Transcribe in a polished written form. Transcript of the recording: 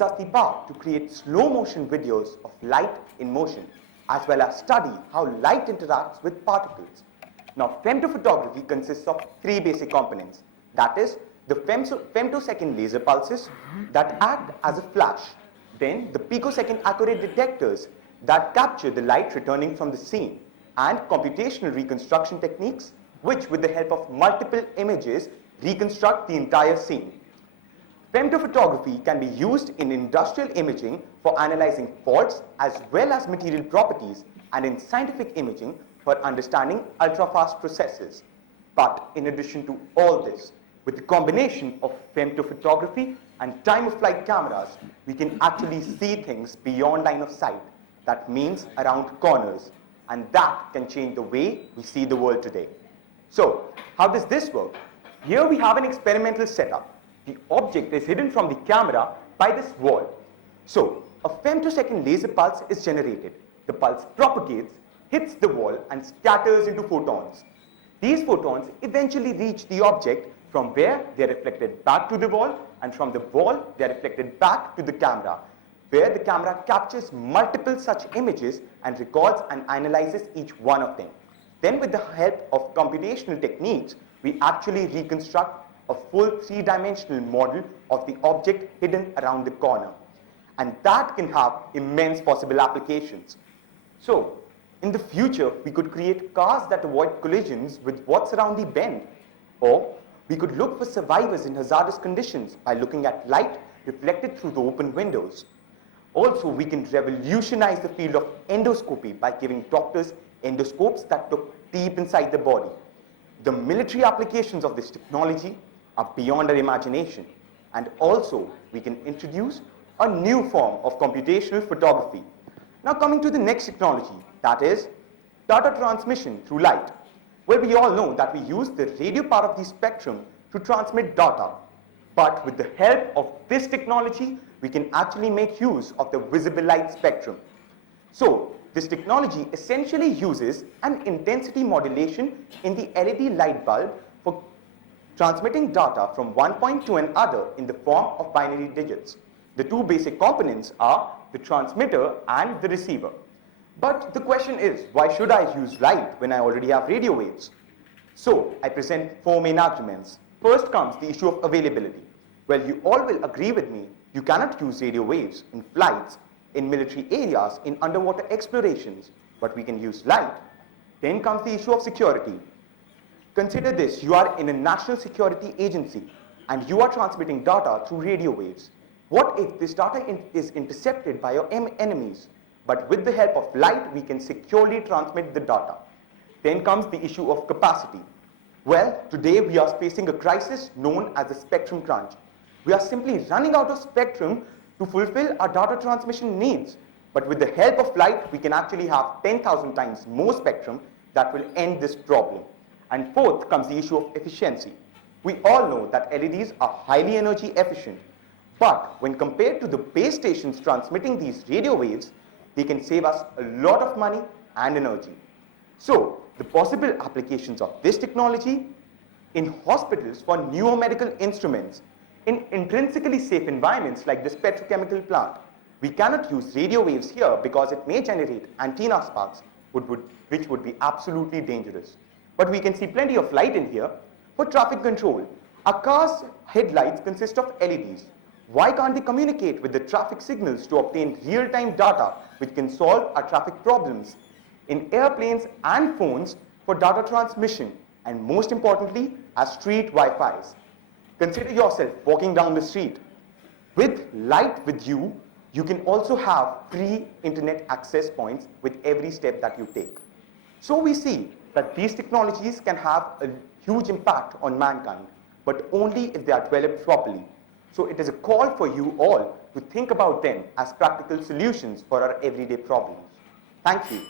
us the power to create slow motion videos of light in motion, as well as study how light interacts with particles. Now, femtophotography consists of three basic components. That is, the femtosecond laser pulses that act as a flash, then the picosecond accurate detectors that capture the light returning from the scene, and computational reconstruction techniques which, with the help of multiple images, reconstruct the entire scene. Femtophotography can be used in industrial imaging for analyzing faults as well as material properties, and in scientific imaging for understanding ultra-fast processes. But in addition to all this, with the combination of femtophotography and time-of-flight cameras, we can actually see things beyond line of sight. That means around corners, and that can change the way we see the world today. So, how does this work? Here we have an experimental setup. The object is hidden from the camera by this wall. So, a femtosecond laser pulse is generated. The pulse propagates, hits the wall, and scatters into photons. These photons eventually reach the object, from where they are reflected back to the wall, and from the wall they are reflected back to the camera, where the camera captures multiple such images and records and analyzes each one of them. Then, with the help of computational techniques, we actually reconstruct a full three-dimensional model of the object hidden around the corner. And that can have immense possible applications. So, in the future, we could create cars that avoid collisions with what's around the bend. Or we could look for survivors in hazardous conditions by looking at light reflected through the open windows. Also, we can revolutionize the field of endoscopy by giving doctors endoscopes that look deep inside the body. The military applications of this technology are beyond our imagination. And also, we can introduce a new form of computational photography. Now, coming to the next technology, that is data transmission through light, where we all know that we use the radio part of the spectrum to transmit data. But with the help of this technology, we can actually make use of the visible light spectrum. So, this technology essentially uses an intensity modulation in the LED light bulb for transmitting data from one point to another in the form of binary digits. The two basic components are the transmitter and the receiver. But the question is, why should I use light when I already have radio waves? So, I present four main arguments. First comes the issue of availability. Well, you all will agree with me, you cannot use radio waves in flights, in military areas, in underwater explorations, but we can use light. Then comes the issue of security. Consider this, you are in a national security agency and you are transmitting data through radio waves. What if this data is intercepted by your enemies? But with the help of light, we can securely transmit the data. Then comes the issue of capacity. Well, today we are facing a crisis known as the spectrum crunch. We are simply running out of spectrum to fulfill our data transmission needs. But with the help of light, we can actually have 10,000 times more spectrum that will end this problem. And fourth comes the issue of efficiency. We all know that LEDs are highly energy efficient. But when compared to the base stations transmitting these radio waves, they can save us a lot of money and energy. So, the possible applications of this technology in hospitals for neuromedical instruments, in intrinsically safe environments like this petrochemical plant. We cannot use radio waves here because it may generate antenna sparks, which would be absolutely dangerous. But we can see plenty of light in here. For traffic control, our car's headlights consist of LEDs. Why can't they communicate with the traffic signals to obtain real-time data which can solve our traffic problems? In airplanes and phones for data transmission, and most importantly, as street Wi-Fis. Consider yourself walking down the street. With light with you, you can also have free internet access points with every step that you take. So we see that these technologies can have a huge impact on mankind, but only if they are developed properly. So it is a call for you all to think about them as practical solutions for our everyday problems. Thank you.